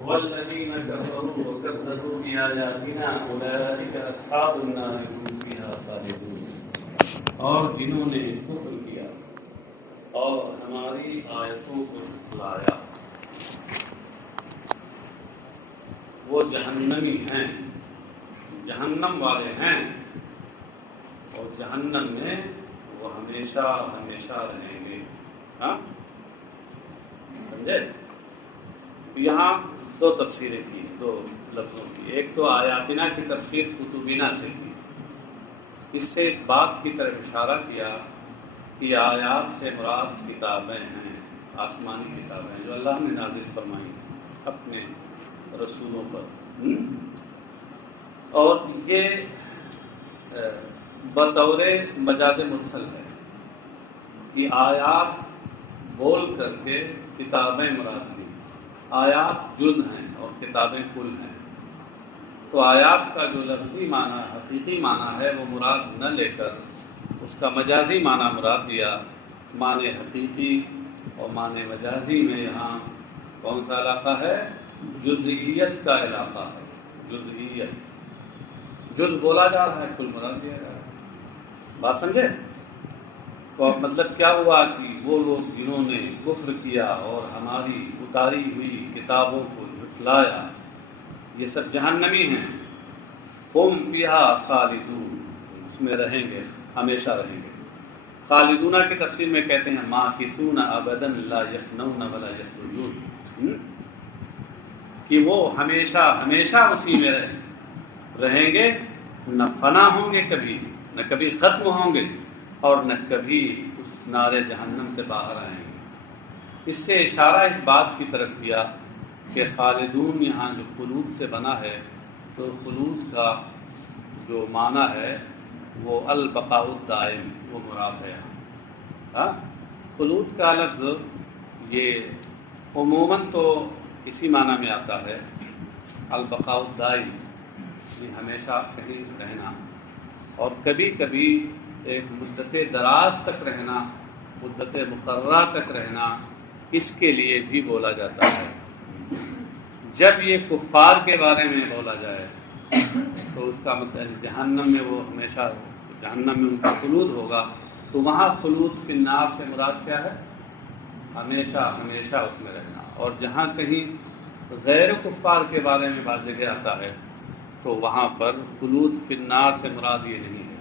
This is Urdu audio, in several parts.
والذين كفروا وكذبوا بآياتنا أولئك أصحاب النار هم فيها خالدون. اور جنہوں نے کفر کیا اور ہماری آیتوں کو جھٹلایا وہ جہنمی ہیں، جہنم والے ہیں، اور جہنم میں وہ ہمیشہ ہمیشہ رہیں گے. ہاں سمجھے؟ یہاں دو تفسیریں کی، دو لفظوں کی. ایک تو آیاتنا کی تفسیر کتبینا سے کی، اس سے اس بات کی طرف اشارہ کیا کہ آیات سے مراد کتابیں ہیں، آسمانی کتابیں جو اللہ نے نازل فرمائی اپنے رسولوں پر. اور یہ بطور مجاز مرسل ہے کہ آیات بول کر کے کتابیں مراد لی. آیات جز ہیں اور کتابیں کل ہیں، تو آیات کا جو لفظی معنی حقیقی معنی ہے وہ مراد نہ لے کر اس کا مجازی معنی مراد دیا. معنی حقیقی اور معنی مجازی میں یہاں کون سا علاقہ ہے؟ جزئیت کا علاقہ ہے. جزئیت، جز بولا جا رہا ہے، کل مراد دیا جا رہا ہے. بات سمجھے؟ تو مطلب کیا ہوا کہ وہ لوگ جنہوں نے کفر کیا اور ہماری اتاری ہوئی کتابوں کو جھٹلایا یہ سب جہنمی ہیں. ہم فیہا خالدون، اس میں رہیں گے، ہمیشہ رہیں گے. خالدونہ کی تفسیر میں کہتے ہیں ماکثون ابدا لا یفنون ولا یخرجون، کہ وہ ہمیشہ ہمیشہ اسی میں رہیں گے، نہ فنا ہوں گے کبھی، نہ کبھی ختم ہوں گے، اور نہ کبھی اس نار جہنم سے باہر آئیں گے. اس سے اشارہ اس بات کی طرف کیا کہ خالدون یہاں جو خلود سے بنا ہے تو خلود کا جو معنی ہے وہ البقاء الدائم وہ مراد ہے. ہاں خلود کا لفظ یہ عموماً تو اسی معنی میں آتا ہے، البقاء الدائم یہ ہمیشہ کہیں رہنا، اور کبھی کبھی ایک مدت دراز تک رہنا، مدت مقررہ تک رہنا، اس کے لیے بھی بولا جاتا ہے. جب یہ کفار کے بارے میں بولا جائے تو اس کا مطلب جہنم میں وہ ہمیشہ، جہنم میں ان کا خلود ہوگا، تو وہاں خلود فی النار سے مراد کیا ہے؟ ہمیشہ ہمیشہ اس میں رہنا. اور جہاں کہیں غیر کفار کے بارے میں بات جگہ آتا ہے تو وہاں پر خلود فی النار سے مراد یہ نہیں ہے،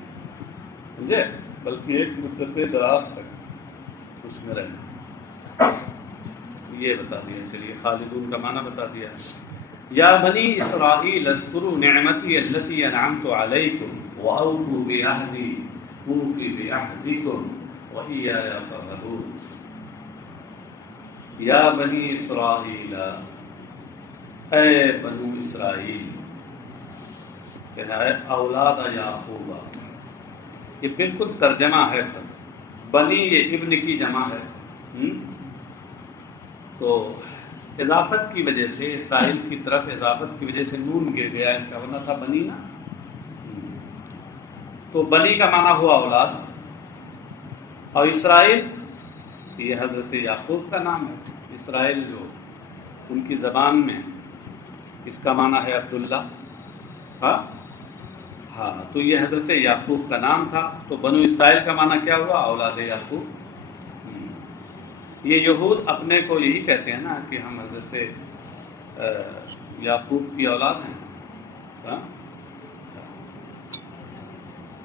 سمجھے، بلکہ ایک مدت دراز تک اس میں رہنا. یہ بتا دیا. چلیے خالدون کا معنی بتا دیا. یا بنی اسرائیل اذکروا نعمتی التی انعمت علیکم واوفوا بعہدی اوفی بعہدکم وایایا فارہبون. یا بنی اسرائیل، اے بنو اسرائیل، کہنا ہے اولاد یعقوب. یہ بالکل ترجمہ ہے. بنی یہ ابن کی جمع ہے، تو اضافت کی وجہ سے، اسرائیل کی طرف اضافت کی وجہ سے نون گر گیا، اس کا ورنہ تھا بنی نا. تو بنی کا معنی ہوا اولاد، اور اسرائیل یہ حضرت یعقوب کا نام ہے. اسرائیل جو ان کی زبان میں اس کا معنی ہے عبداللہ. ہاں تو یہ حضرت یعقوب کا نام تھا. تو بنو اسرائیل کا معنی کیا ہوا؟ اولاد یعقوب. یہ یہود اپنے کو یہی کہتے ہیں نا کہ ہم حضرت یعقوب کی اولاد ہیں.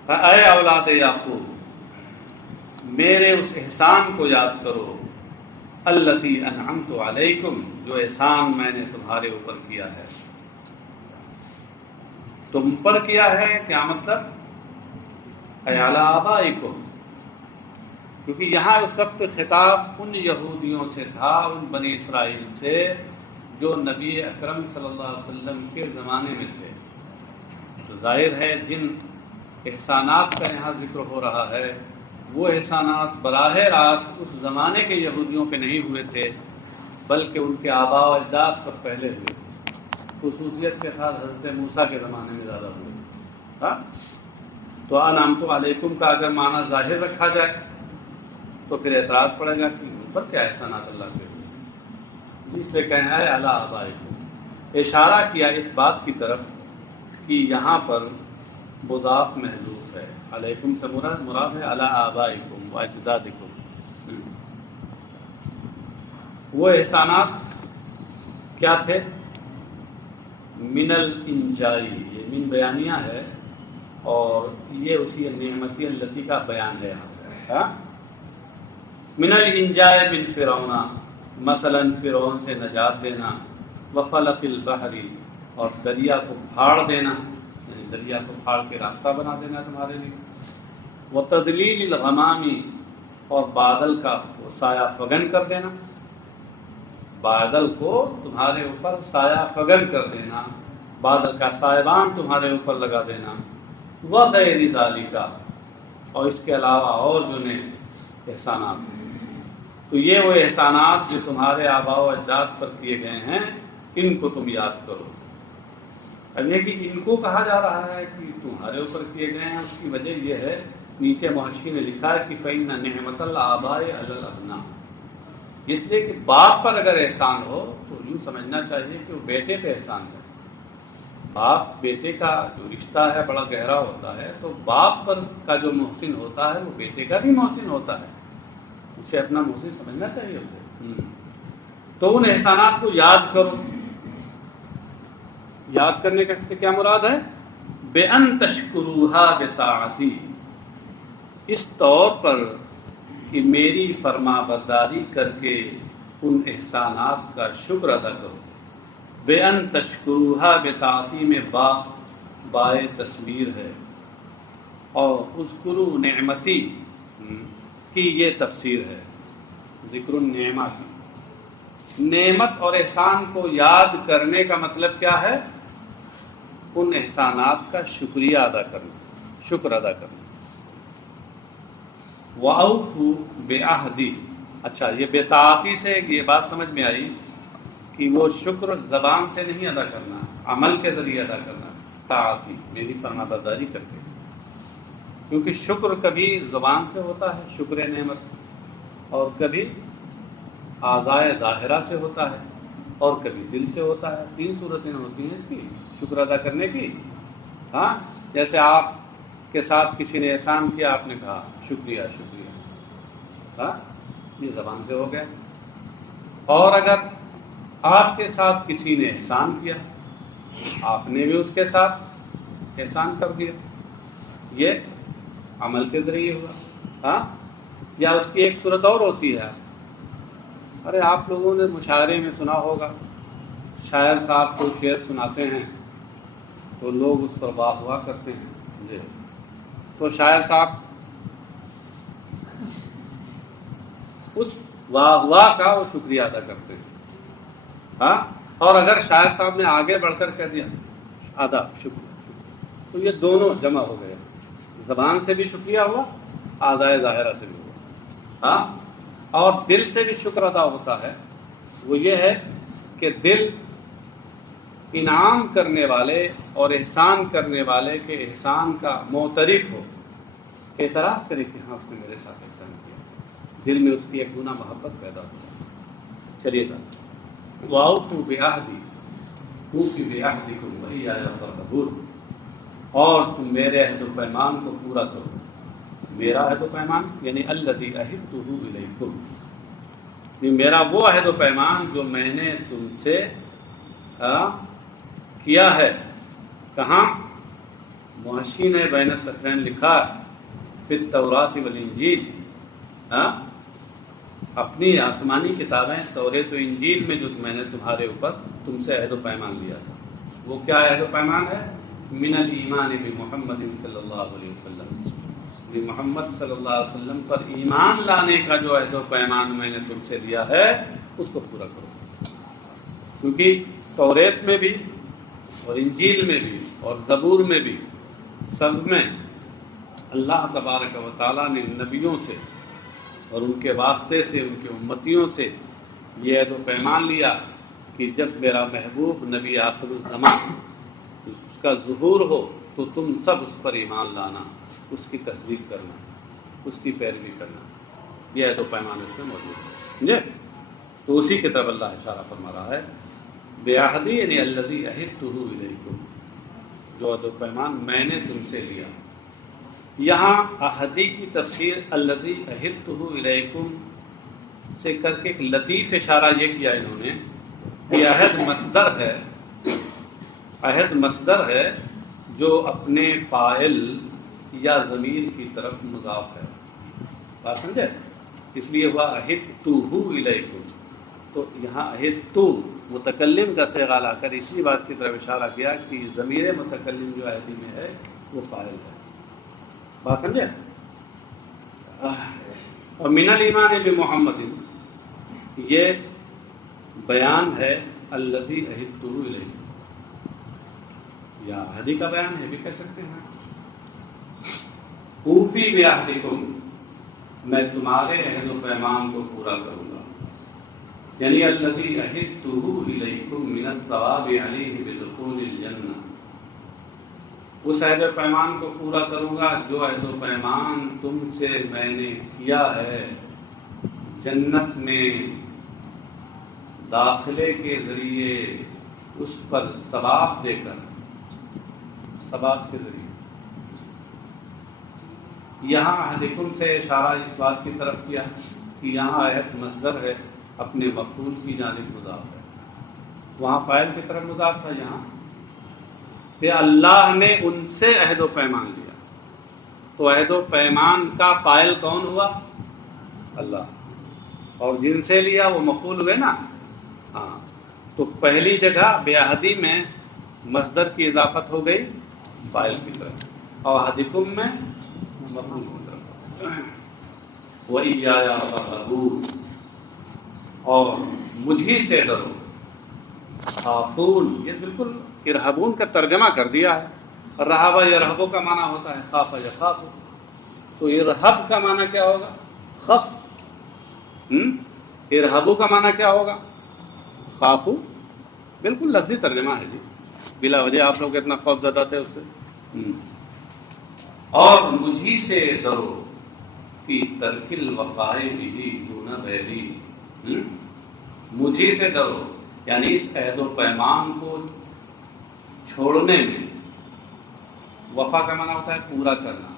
اے اولاد یعقوب، میرے اس احسان کو یاد کرو، التی انعمت علیکم، جو احسان میں نے تمہارے اوپر کیا ہے. تم پر کیا ہے کیا مطلب؟ اے علی آبائکم، کیونکہ یہاں اس وقت خطاب ان یہودیوں سے تھا، ان بنی اسرائیل سے جو نبی اکرم صلی اللہ علیہ وسلم کے زمانے میں تھے. تو ظاہر ہے جن احسانات کا یہاں ذکر ہو رہا ہے وہ احسانات براہ راست اس زمانے کے یہودیوں پہ نہیں ہوئے تھے، بلکہ ان کے آباء و اجداد پر پہلے ہوئے تھے. خصوصیت کے ساتھ حضرت موسیٰ کے زمانے میں زیادہ ہوئے تھے. تو انعمت علیکم کا اگر معنی ظاہر رکھا جائے تو پھر اعتراض پڑے گا کہ ان پر کیا احسانات اللہ کے ہوئے، اس لیے کہنا ہے علی آبائکم، اشارہ کیا اس بات کی طرف کہ یہاں پر مضاف محذوف ہے، علیکم سے مراد ہے علی آبائکم و اجدادکم، وہ احسانات کیا تھے؟ من الانجائی، یہ من بیانیہ ہے اور یہ اسی نعمتی التی کا بیان ہے یہاں سے، من الانجائی من فرعون، مثلا فرعون سے نجات دینا، وفلق البحر، اور دریا کو پھاڑ دینا، یعنی دریا کو پھاڑ کے راستہ بنا دینا تمہارے لیے، وتذلیل الغمام، اور بادل کا سایہ فگن کر دینا، بادل کو تمہارے اوپر سایہ فگن کر دینا، بادل کا سائبان تمہارے اوپر لگا دینا، وغیر ذالک، اور اس کے علاوہ اور جو نے احسانات ہیں، تو یہ وہ احسانات جو تمہارے آباء و اجداد پر کیے گئے ہیں، ان کو تم یاد کرو۔ اب یہ کہ ان کو کہا جا رہا ہے کہ تمہارے اوپر کیے گئے ہیں، اس کی وجہ یہ ہے، نیچے محشی نے لکھا ہے کہ فإن نعمت الآباء علی الأبناء، اس لیے کہ باپ پر اگر احسان ہو تو یوں سمجھنا چاہیے کہ وہ بیٹے پہ احسان ہے، باپ بیٹے کا جو رشتہ ہے بڑا گہرا ہوتا ہے، تو باپ پر کا جو محسن ہوتا ہے وہ بیٹے کا بھی محسن ہوتا ہے، اسے اپنا محسن سمجھنا چاہیے اسے۔ تو ان احسانات کو یاد کرو، یاد کرنے کا سے کیا مراد ہے؟ بِأَن تَشْكُرُوهَا بِطَاعَتِي، اس طور پر کہ میری فرما برداری کر کے ان احسانات کا شکر ادا کرو۔ بِأَن تَشْكُرُوهَا بِطَاعَتِي میں بائے تصویر ہے، اور اذکروا نعمتی کی یہ تفسیر ہے، ذکر النعمہ کی۔ نعمت اور احسان کو یاد کرنے کا مطلب کیا ہے؟ ان احسانات کا شکریہ ادا کرنا، شکر ادا کرنا۔ وَأَوْفُوا بِعَهْدِي، اچھا یہ بطاعتی سے یہ بات سمجھ میں آئی کہ وہ شکر زبان سے نہیں ادا کرنا، عمل کے ذریعے ادا کرنا، طاعتی میری فرما برداری کر کے، کیونکہ شکر کبھی زبان سے ہوتا ہے شکر نعمت، اور کبھی اعضائے ظاہرہ سے ہوتا ہے، اور کبھی دل سے ہوتا ہے۔ تین صورتیں ہوتی ہیں اس کی شکر ادا کرنے کی۔ ہاں، جیسے آپ کے ساتھ کسی نے احسان کیا، آپ نے کہا شکریہ شکریہ، ہاں یہ زبان سے ہو گیا۔ اور اگر آپ کے ساتھ کسی نے احسان کیا، آپ نے بھی اس کے ساتھ احسان کر دیا، یہ عمل کے ذریعے ہوا۔ ہاں، یا اس کی ایک صورت اور ہوتی ہے، ارے آپ لوگوں نے مشاعرے میں سنا ہوگا، شاعر صاحب کو شعر سناتے ہیں تو لوگ اس پر واہ واہ کرتے ہیں، جی تو شاعر صاحب اس واہ واہ کا وہ شکریہ ادا کرتے ہیں۔ ہاں، اور اگر شاعر صاحب نے آگے بڑھ کر کہہ دیا ادا شکریہ، تو یہ دونوں جمع ہو گئے، زبان سے بھی شکریہ ہوا، اعضائے ظاہرہ سے بھی ہوا۔ ہاں، اور دل سے بھی شکر ادا ہوتا ہے، وہ یہ ہے کہ دل انعام کرنے والے اور احسان کرنے والے کے احسان کا معترف ہو، اعتراف کرے کہ ہاں اس نے میرے ساتھ احسان کیا، دل میں اس کی ایک گناہ محبت پیدا ہو۔ چلیے ساتھ، وَأَوْفُوا بِعَهْدِي أُوفِ بِعَهْدِكُمْ وَإِيَّايَ فَارْهَبُونِ، اور تم میرے عہد و پیمان کو پورا کرو۔ میرا عہد و پیمان یعنی الذی عہدتہ الیکم، میرا وہ عہد و پیمان جو میں نے تم سے کیا ہے۔ کہاں؟ محشی نے بین السطرین لکھا فی التوراۃ والانجیل، اپنی آسمانی کتابیں توریت و انجیل میں جو میں نے تمہارے اوپر تم سے عہد و پیمان لیا تھا۔ وہ کیا عہد و پیمان ہے؟ من الایمان بمحمد صلی اللہ علیہ وسلم، محمد صلی اللہ علیہ وسلم پر ایمان لانے کا جو عہد و پیمان میں نے تم سے لیا ہے اس کو پورا کرو۔ کیونکہ توریت میں بھی اور انجیل میں بھی اور زبور میں بھی سب میں اللہ تبارک و تعالیٰ نے نبیوں سے اور ان کے واسطے سے ان کے امتیوں سے یہ عہد و پیمان لیا کہ جب میرا محبوب نبی آخر الزمان اس کا ظہور ہو تو تم سب اس پر ایمان لانا، اس کی تصدیق کرنا، اس کی پیروی کرنا۔ یہ عہد و پیمان اس میں موجود ہے. سمجھے؟ تو اسی کی طرف اللہ اشارہ فرما رہا ہے بعہدی یعنی الذی عہدتہ الیکم، جو عہد و پیمان میں نے تم سے لیا. یہاں عہدی کی تفسیر الذی عہدتہ الیکم سے کر کے ایک لطیف اشارہ یہ کیا انہوں نے کہ عہد مصدر ہے، عہد مصدر ہے جو اپنے فاعل یا ضمیر کی طرف مضاف ہے. بات سمجھے؟ اس لیے ہوا عہدتہ الیکم. تو یہاں عہدتہ متکلم کا صیغہ لا کر اسی بات کی طرف اشارہ کیا کہ ضمیر متکلم جو عہدی میں ہے وہ فاعل ہے. بات سمجھے؟ اور من الایمان بمحمد یہ بیان ہے الذی عہدتہ الیکم، یا عہدی کا بیان ہے بھی کہہ سکتے ہیں. اوفی بعہدکم، میں تمہارے عہد و پیمان کو پورا کروں گا. یعنی الذی عہدتہ الیکم من الثواب علیہ بدخول الجنہ، اس عہد و پیمان کو پورا کروں گا جو عہد و پیمان تم سے میں نے کیا ہے جنت میں داخلے کے ذریعے، اس پر ثواب دے کر، ثواب کے ذریعے. یہاں عہدکم سے اشارہ اس بات کی طرف کیا کہ یہاں عہد مصدر ہے، اپنے مفعول کی جانب مضاف ہے. وہاں فاعل کی طرف مضاف تھا، یہاں کہ اللہ نے ان سے عہد و پیمان لیا. تو عہد و پیمان کا فاعل کون ہوا؟ اللہ. اور جن سے لیا وہ مفعول ہوئے نا. ہاں، تو پہلی جگہ بعہدی میں مصدر کی اضافت ہو گئی فاعل کی طرف، اور عہدکم میں مفعول کی طرف. وَإِيَّايَ فَارْهَبُونِ، اور مجھی سے ڈرو. خافون، یہ بالکل ارہبون کا ترجمہ کر دیا ہے. رہب یرہبو کا معنی ہوتا ہے خاف یخاف. تو ارہب کا معنی کیا ہوگا؟ خف. ارہبو کا معنی کیا ہوگا؟ خافو. بالکل لفظی ترجمہ ہے جی، بلا وجہ آپ لوگ اتنا خوف زدہ تھے اس سے. اور مجھی سے ڈرو فی ترک الوفاء بہ دون غیری. مجھی سے ڈرو یعنی اس عہد و پیمان کو چھوڑنے میں، وفا کا معنی ہوتا ہے پورا کرنا.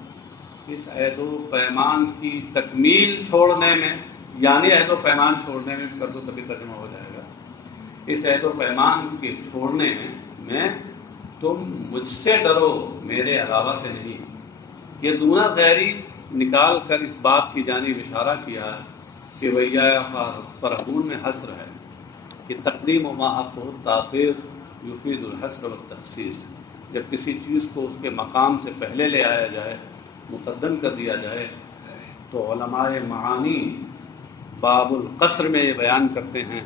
اس عہد و پیمان کی تکمیل چھوڑنے میں، یعنی عہد و پیمان چھوڑنے میں کر دو تبھی ترجمہ ہو جائے گا. اس عہد و پیمان کے چھوڑنے میں تم مجھ سے ڈرو، میرے علاوہ سے نہیں. یہ دونہ غیری نکال کر اس بات کی جانب اشارہ کیا ہے کہ وَإِيَّايَ فَارْهَبُونَ میں حصر ہے کہ تقدیم و ما حقہ تاخیر یفید الحصر والتخصیص. جب کسی چیز کو اس کے مقام سے پہلے لے آیا جائے، مقدم کر دیا جائے، تو علماء معانی باب القصر میں یہ بیان کرتے ہیں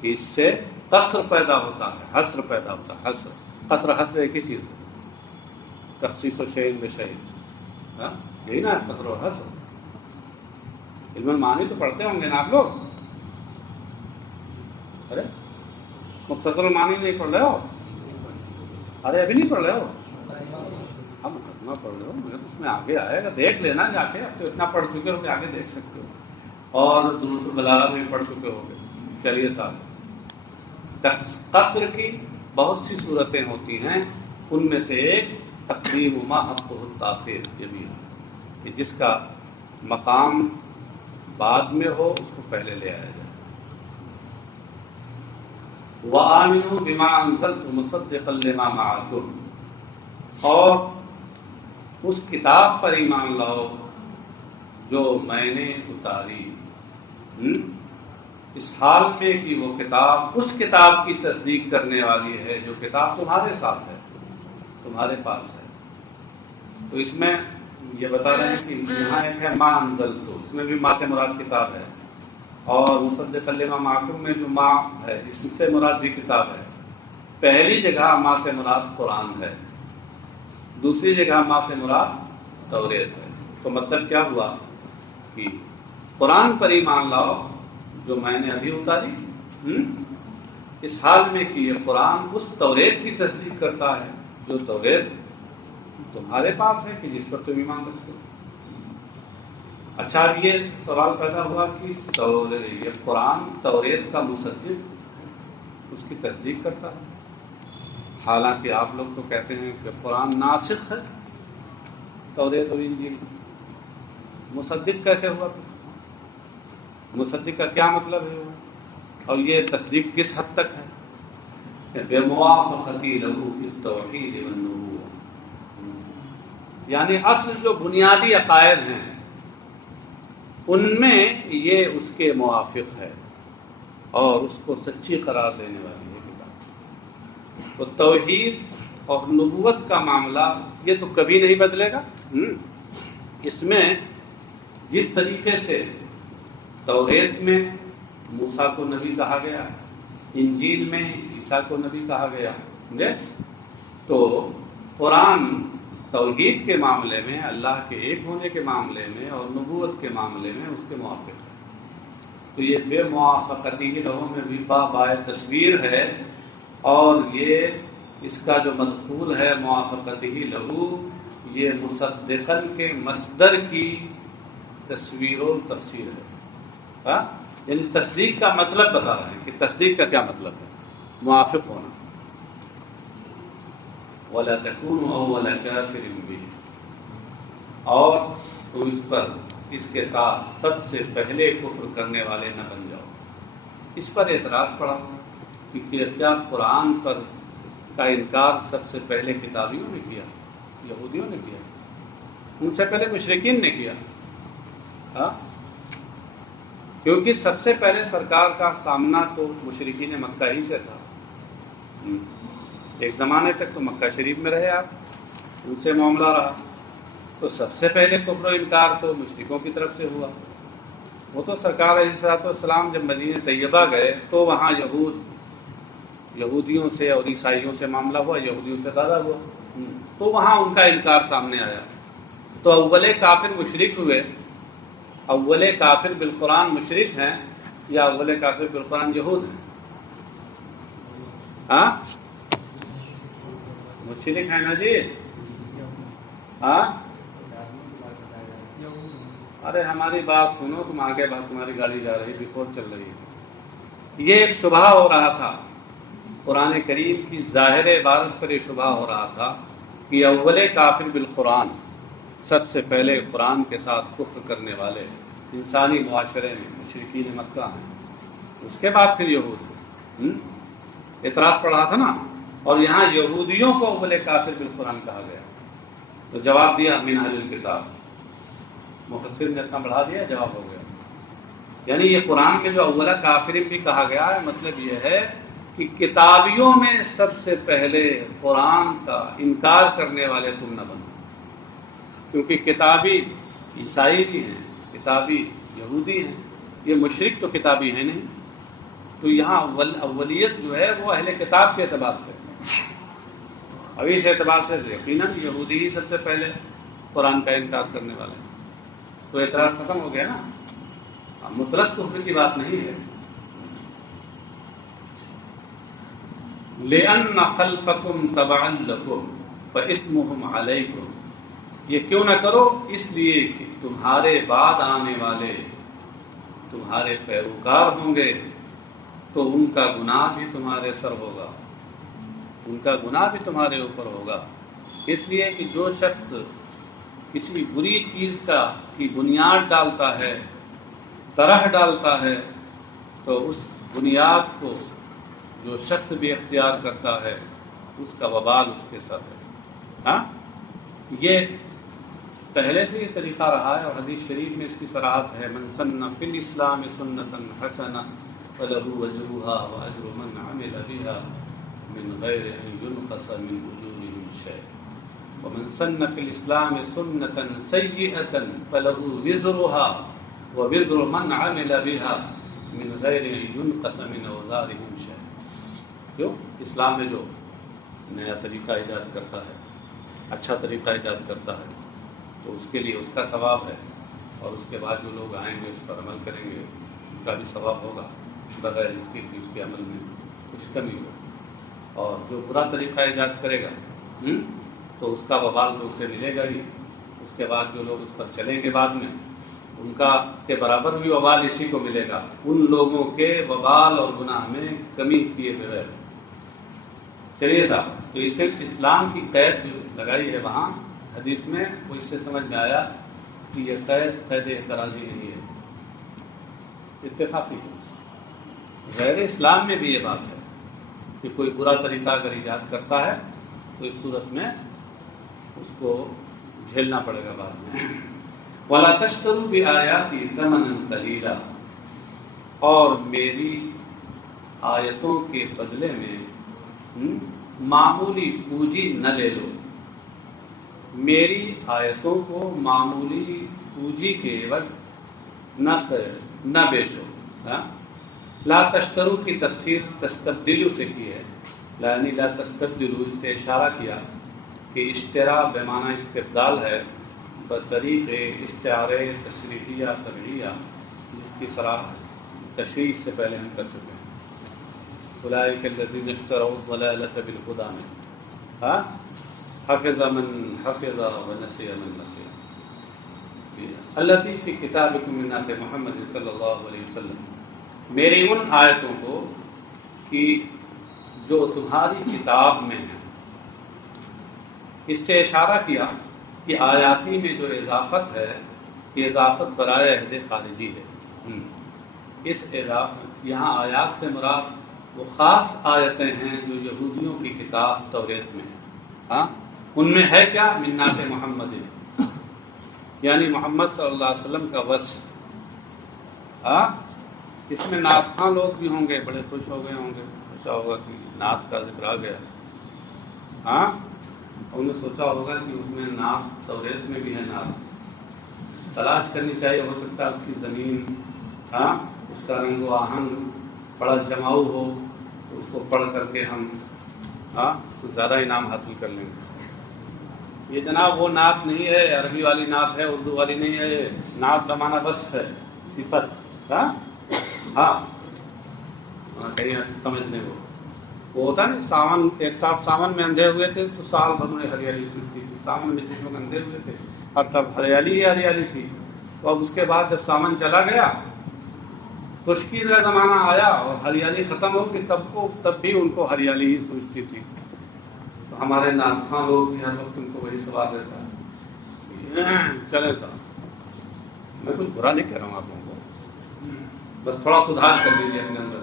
کہ اس سے قصر پیدا ہوتا ہے، حصر پیدا ہوتا ہے. قصر ایک ہی چیز ہے، تخصیص و شیء بشیء. یہی نا قصر و حصر. علم المعانی تو پڑھتے ہوں گے نا آپ لوگ. ارے مختصر المعانی نہیں پڑھ رہے ہو؟ ارے ابھی نہیں پڑھ رہے ہو؟ اب مقدمہ پڑھ رہے ہو، اس میں آگے آئے گا، دیکھ لینا جا کے. اب تو اتنا پڑھ چکے ہو کہ آگے دیکھ سکتے ہو. اور دروس البلاغہ میں پڑھ چکے ہو گے. چلیے صاحب، قصر کی بہت سی صورتیں ہوتی ہیں، ان میں سے ایک تقدیم ما حقہ التاخیر یہ بھی ہے کہ جس کا مقام بعد میں ہو اس کو پہلے لے آیا جائے. وَآمِنُوا بِمَا أَنزَلْتُ مُصَدِّقًا لِمَا مَعَكُمْ، اور اس کتاب پر ایمان لاؤ جو میں نے اتاری، اس حال میں کہ وہ کتاب اس کتاب کی تصدیق کرنے والی ہے جو کتاب تمہارے ساتھ ہے، تمہارے پاس ہے. تو اس میں یہ بتا رہے ہیں کہ یہاں ایک ہے ما انزلت، اس میں بھی ما سے مراد کتاب ہے، اور مصدقا لما معکم میں جو ما ہے اس سے مراد بھی کتاب ہے. پہلی جگہ ما سے مراد قرآن ہے، دوسری جگہ ما سے مراد توریت ہے. تو مطلب کیا ہوا کہ قرآن پر ایمان لاؤ جو میں نے ابھی اتاری، اس حال میں کہ یہ قرآن اس توریت کی تصدیق کرتا ہے جو توریت تمہارے پاس ہے کہ جس پر تم ایمان رکھتے ہو. اچھا، اب یہ سوال پیدا ہوا کہ یہ قرآن توریت کا مصدق اس کی تصدیق کرتا ہے، حالانکہ آپ لوگ تو کہتے ہیں کہ قرآن ناسخ ہے توریت اور انجیل، مصدق کیسے ہوا؟ مصدق کا کیا مطلب ہے؟ اور یہ تصدیق کس حد تک ہے؟ بِمُوَافَقَتِهِ لَهُ فِي التَّوْحِيدِ وَالنُّبُوَّةِ، یعنی اصل جو بنیادی عقائد ہیں ان میں یہ اس کے موافق ہے اور اس کو سچی قرار دینے والی ہے کتاب۔ تو توحید اور نبوت کا معاملہ یہ تو کبھی نہیں بدلے گا۔ اس میں جس طریقے سے توریت میں موسیٰ کو نبی کہا گیا، انجیل میں عیسیٰ کو نبی کہا گیا، تو قرآن توحید کے معاملے میں، اللہ کے ایک ہونے کے معاملے میں اور نبوت کے معاملے میں اس کے موافق ہے۔ تو یہ بے موافقتی کے لوگوں میں بھی بائے تصویر ہے، اور یہ اس کا جو مدخول ہے موافقتی لہو، یہ مصدقن کے مصدر کی تصویر و تفسیر ہے۔ یعنی تصدیق کا مطلب بتا رہے ہیں کہ تصدیق کا کیا مطلب ہے، موافق ہونا۔ وَلَا تَكُونُوا أَوَّلَ كَافِرٍ بِهِ، اور تم اس پر، اس کے ساتھ سب سے پہلے کفر کرنے والے نہ بن جاؤ۔ اس پر اعتراض پڑا کہ کیا قرآن پر کا انکار سب سے پہلے کتابیوں نے کیا، یہودیوں نے کیا، ان سے پہلے مشرکین نے کیا؟ کیونکہ سب سے پہلے سرکار کا سامنا تو مشرکین مکہ ہی سے تھا۔ ایک زمانے تک تو مکہ شریف میں رہے آپ، ان سے معاملہ رہا، تو سب سے پہلے کفر و انکار تو مشرکوں کی طرف سے ہوا۔ وہ تو سرکار علیہ الصلوۃ والسلام جب مدینہ طیبہ گئے تو وہاں یہودیوں سے اور عیسائیوں سے معاملہ ہوا، یہودیوں سے زیادہ ہوا، تو وہاں ان کا انکار سامنے آیا۔ تو اول کافر مشرک ہوئے۔ اول کافر بالقرآن مشرک ہیں یا اول کافر بالقرآن یہود ہیں؟ مشرک ہیں نا جی؟ ارے ہماری بات سنو، تم آگے بات، تمہاری گاڑی جا رہی، ریکارڈ چل رہی ہے۔ یہ ایک شبہ ہو رہا تھا، قرآن کریم کی ظاہر عبارت پر یہ شبہ ہو رہا تھا کہ اول کافر بالقرآن، سب سے پہلے قرآن کے ساتھ کفر کرنے والے انسانی معاشرے میں مشرکین مکہ ہیں، اس کے بعد پھر یہود۔ اعتراض پڑ رہا تھا نا، اور یہاں یہودیوں کو اول کافر بالقرآن کہا گیا، تو جواب دیا من اہل الکتاب۔ مفسر نے اتنا بڑھا دیا، جواب ہو گیا۔ یعنی یہ قرآن میں جو اولا کافر بھی کہا گیا ہے، مطلب یہ ہے کہ کتابیوں میں سب سے پہلے قرآن کا انکار کرنے والے تم نہ بنو، کیونکہ کتابی عیسائی بھی ہیں، کتابی یہودی ہیں، یہ مشرک تو کتابی ہیں نہیں۔ تو یہاں اولیت جو ہے وہ اہل کتاب کے اعتبار سے، اب اس اعتبار سے یقیناً یہودی ہی سب سے پہلے قرآن کا انکار کرنے والے، تو اعتراض ختم ہو گیا نا، مطلق کفر کی بات نہیں ہے۔ لِأَنَّ خَلْفَكُمْ تَبَعًا لَكُمْ فَإِثْمُهُمْ عَلَيْكُمْ، یہ کیوں نہ کرو، اس لیے کہ تمہارے بعد آنے والے تمہارے پیروکار ہوں گے تو ان کا گناہ بھی تمہارے سر ہوگا، ان کا گناہ بھی تمہارے اوپر ہوگا۔ اس لیے کہ جو شخص کسی بری چیز کی بنیاد ڈالتا ہے، طرح ڈالتا ہے، تو اس بنیاد کو جو شخص بھی اختیار کرتا ہے اس کا وبال اس کے سر ہے۔ یہ پہلے سے یہ طریقہ رہا ہے، اور حدیث شریف میں اس کی صراحت ہے، من سن فی الاسلام سنۃ حسنہ فلہ اجرھا واجر من عمل بها من غیر ان ينقص من اجورهم شیء، ومن سن فی الاسلام سنۃ سیئۃ فلہ وزرها ووزر من عمل بها من غیر ان ينقص من اوزارهم شیء۔ کیوں؟ اسلام میں جو نیا طریقہ ایجاد کرتا ہے، اچھا طریقہ ایجاد کرتا ہے، تو اس کے لیے اس کا ثواب ہے، اور اس کے بعد جو لوگ آئیں گے اس پر عمل کریں گے ان کا بھی ثواب ہوگا، بغیر اس کے کہ اس کے عمل میں کچھ کمی ہو۔ اور جو برا طریقہ ایجاد کرے گا تو اس کا وبال تو اسے ملے گا ہی، اس کے بعد جو لوگ اس پر چلیں گے بعد میں ان کا کے برابر بھی وبال اسی کو ملے گا، ان لوگوں کے وبال اور گناہ میں کمی کیے بغیر۔ چلیے صاحب، تو اسے اسلام کی قید جو لگائی ہے وہاں حدیث میں، وہ اس سے سمجھ میں آیا کہ یہ قید اعتراضی نہیں ہے، اتفاقی ہے۔ غیر اسلام میں بھی یہ بات ہے کہ کوئی برا طریقہ اگر ایجاد کرتا ہے تو اس صورت میں اس کو جھیلنا پڑے گا بعد میں۔ وَلَا تَشْتَرُوا بِآيَاتِي ثَمَنًا قَلِيلًا، اور میری آیتوں کے بدلے میں معمولی پونجی نہ لے لو، میری آیتوں کو معمولی پونجی کے عوض نہ بیچو۔ لا تشترو کی تفسیر تستبدلو سے کی ہے، یعنی لا تستبدلو، اس سے اشارہ کیا کہ اشترا بمعنی استبدال ہے بطریق استعارے تشریحیہ طبعیہ، جس کی صلاح تشریح سے پہلے ہم کر چکے ہیں۔ اولئک الذین اشتروا الضلالۃ بالہدی میں حفظ من حفظ ونسی من نسی التی فی کتابکم من آیات محمد صلی اللہ علیہ وسلم، میری ان آیتوں کو کہ جو تمہاری کتاب میں ہے۔ اس سے اشارہ کیا کہ آیاتی میں جو اضافت ہے یہ اضافت برائے عہد خارجی ہے۔ اس یہاں آیات سے مراد وہ خاص آیتیں ہیں جو یہودیوں کی کتاب توریت میں ہیں۔ ان میں ہے کیا؟ من نعت محمد، یعنی محمد صلی اللہ علیہ وسلم کا وصف۔ اس میں نعت خواں لوگ بھی ہوں گے، بڑے خوش ہو گئے ہوں گے، سوچا ہوگا کہ نعت کا ذکر آ گیا۔ انہوں نے سوچا ہوگا کہ اس میں نعت توریت میں بھی ہے، نعت تلاش کرنی چاہیے، ہو سکتا ہے اس کی زمین، اس کا رنگ و آہنگ بڑا جماؤ ہو، تو اس کو پڑھ کر کے ہم کچھ زیادہ انعام حاصل کر لیں گے۔ یہ جناب وہ نعت نہیں ہے، عربی والی نعت ہے، اردو والی نہیں ہے، نعت بمعنی وصف ہے، صفت۔ کہیں سمجھ لیں، وہ ہوتا نہیں ساون، ایک ساتھ ساون میں اندھے ہوئے تھے تو سال بھر میں ہریالی سنتی تھی، ساون میں جس لوگ اندھے ہوئے تھے اور تب ہریالی ہی ہریالی تھی، تو اب اس کے بعد جب ساون چلا گیا، خشکی کا زمانہ آیا اور ہریالی ختم ہو گئی، تب بھی ان کو ہریالی ہی سوچتی تھی۔ تو ہمارے نعت خواں لوگ بھی ہر وقت ان کو وہی سوال رہتا ہے۔ چلیں صاحب، میں کچھ برا نہیں کہہ رہا ہوں آپ لوگوں کو، بس تھوڑا سدھار کر لیجیے اپنے اندر۔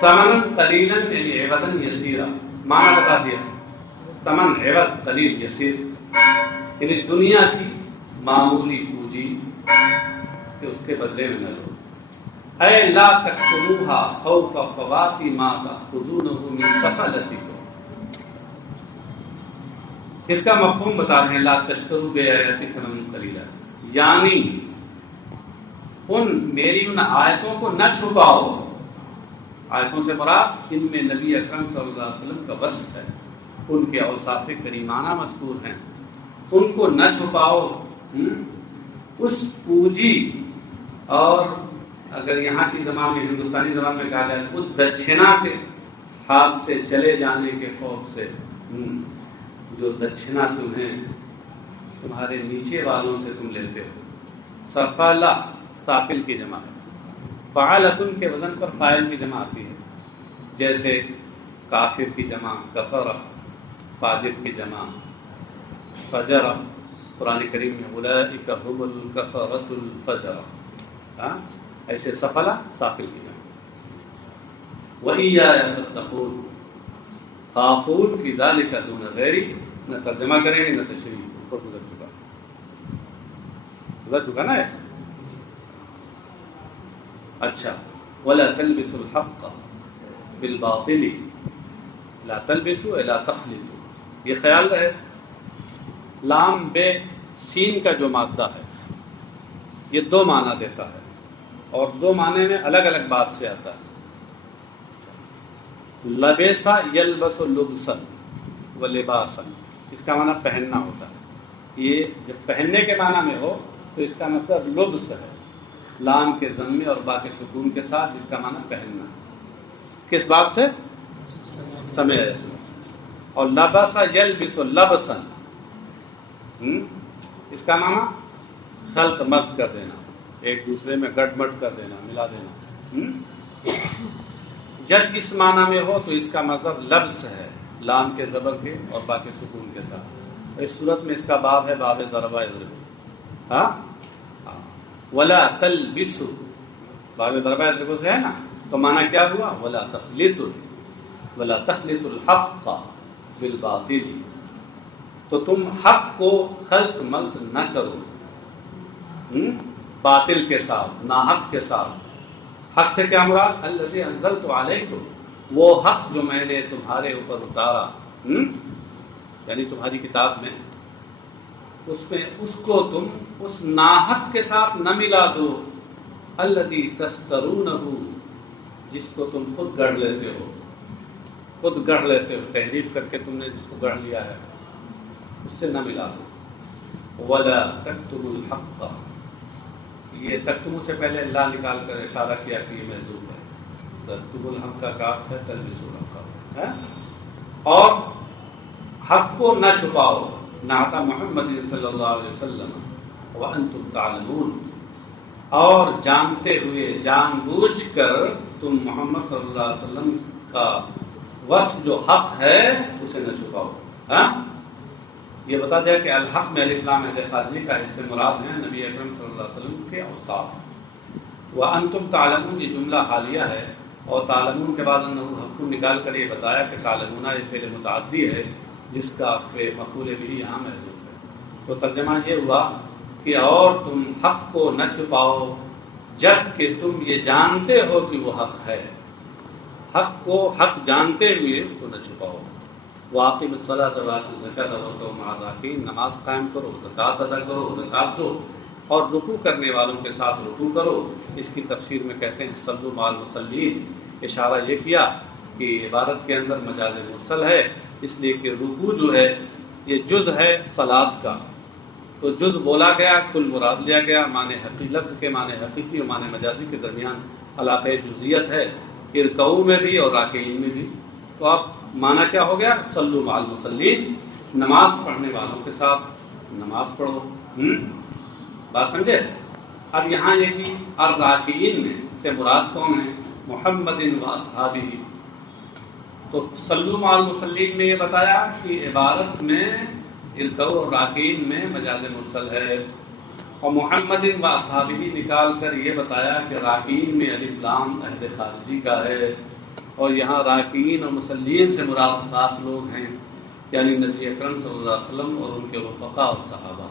ثمن قلیلا یعنی عوضا یسیرا، معنی بتا دیا، ثمن عوض قلیل یسیر، یعنی دنیا کی معمولی پونجی کہ اس کے بدلے میں نہ لو۔ اے لا تقتلوها خوف فوات ما تأخذونه من سفلتکم، اس کا مفہوم بتا رہے ہیں لا تشتروا بآیاتی ثمنا قلیلا، یعنی میری ان آیتوں کو نہ چھپاؤ۔ آیتوں سے مراد ان میں نبی اکرم صلی اللہ علیہ وسلم کا وصف ہے، ان کے اوصاف کریمانہ مذکور ہیں، ان کو نہ چھپاؤ۔ اس پونجی، اور اگر یہاں کی زبان میں، ہندوستانی زبان میں کہا جائے اس دچھنا کے ہاتھ سے چلے جانے کے خوف سے، جو دچھنا تمہیں تمہارے نیچے والوں سے تم لیتے ہو۔ سفالہ سافل کی جمع ہے، فعالتن کے وزن پر فاعل کی جمع آتی ہے، جیسے کافر کی جمع کفر، فاجر کی جمع فجر، قرآن کریم میں اولئک هم الکفرۃ الفجر، ایسے سفلہ سافل کی جمع۔ وَإِيَّايَ فَاتَّقُونِ، خافون فی ذلک دون غیری، نہ ترجمہ کریں گے نہ تشریح، اوپر گزر چکا نا ہے۔ اچھا، وَلَا تَلْبِسُوا الْحَقَّ بِالْبَاطِلِ، لا تلبسوا لا تخلطوا، یہ خیال رہے لام بے سین کا جو مادہ ہے یہ دو معنی دیتا ہے، اور دو معنی میں الگ الگ بات سے آتا ہے۔ لبیسا یلبس لبسا و لباسا، اس کا معنی پہننا ہوتا ہے، یہ جب پہننے کے معنی میں ہو تو اس کا مطلب لبس ہے، لام کے ضمے اور با کے سکون کے ساتھ، جس کا معنی پہننا، کس بات سے؟ سمے، اور لبسا یلبس لبسا، اس کا معنی خلط ملط کر دینا، ایک دوسرے میں گٹ مٹ کر دینا، ملا دینا۔ جب اس معنی میں ہو تو اس کا مطلب لفظ ہے، لام کے زبر کے اور باقی سکون کے ساتھ۔ اس صورت میں اس کا باب ہے باب ضربہ یضرب، ہاں ولا تلبسوا، باب ضربہ یضرب سے ہے نا، تو معنی کیا ہوا؟ ولا تخلطوا الحق بالباطل، تو تم حق کو خلط ملط نہ کرو باطل کے ساتھ، ناحق کے ساتھ۔ حق سے کیا مراد؟ الذی انزلت علیکم، وہ حق جو میں نے تمہارے اوپر اتارا، یعنی تمہاری کتاب میں، اس کو تم اس ناحق کے ساتھ نہ ملا دو، الذی تفترونہ، جس کو تم خود گڑھ لیتے ہو، تحریف کر کے تم نے جس کو گڑھ لیا ہے، اس سے نہ ملا دو۔ ولا تکتموا الحق، یہ تکتموا سے پہلے لا نکال کر اشارہ کیا کہ یہ محذوف ہے، تکتموا الحق کا کاف ہے، تلبسوا الحق ہے، اور حق کو نہ چھپاؤ، نعت محمد صلی اللہ علیہ وسلم وانتم تعلمون، اور جانتے ہوئے جان بوجھ کر تم محمد صلی اللہ علیہ وسلم کا وصف جو حق ہے اسے نہ چھپاؤ۔ ہاں یہ بتا دیا کہ الحق میں الف لام خارجی کا اس سے مراد ہے نبی اکرم صلی اللہ علیہ وسلم کے اوصاف۔ وانتم تعلمون یہ جملہ حالیہ ہے، اور تعلمون کے بعد انہو حق نکال کر یہ بتایا کہ تعلمون یہ فعل متعدی ہے جس کا مفعول بھی یہاں محذوف ہے۔ تو ترجمہ یہ ہوا کہ اور تم حق کو نہ چھپاؤ جب کہ تم یہ جانتے ہو کہ وہ حق ہے، حق کو حق جانتے ہوئے اس کو نہ چھپاؤ۔ واقم الصلاۃ وآتوا الزکاۃ وارکعوا مع الراکعین، نماز قائم کرو، زکوٰۃ ادا کرو، زکوٰۃ دو، اور رکوع کرنے والوں کے ساتھ رکوع کرو۔ اس کی تفسیر میں کہتے ہیں صلوا مع المصلین، اشارہ یہ کیا کہ عبادت کے اندر مجاز مرسل ہے، اس لیے کہ رکوع جو ہے یہ جز ہے صلاۃ کا، تو جز بولا گیا، کل مراد لیا گیا، معنی حقیقی، لفظ کے معنی حقیقی اور معنی مجازی کے درمیان علاقہ جزیت ہے، رکوع میں بھی اور راکعین میں بھی۔ تو اب معنی کیا ہو گیا؟ صلوا مع المصلین، نماز پڑھنے والوں کے ساتھ نماز پڑھو۔ بات سمجھے؟ اب یہاں یہ کہ الراکعین میں سے مراد کون ہے؟ محمد و اصحابہ۔ تو صلوا مع المصلین میں یہ بتایا کہ عبادت میں رکوع اور راکعین میں مجاز مرسل ہے، اور محمد و اصحابہ نکال کر یہ بتایا کہ راکعین میں الف لام عہد خارجی کا ہے، اور یہاں راکعین اور مصلین سے مراد خاص لوگ ہیں، یعنی نبی اکرم صلی اللہ علیہ وسلم اور ان کے رفقا اور صحابہ۔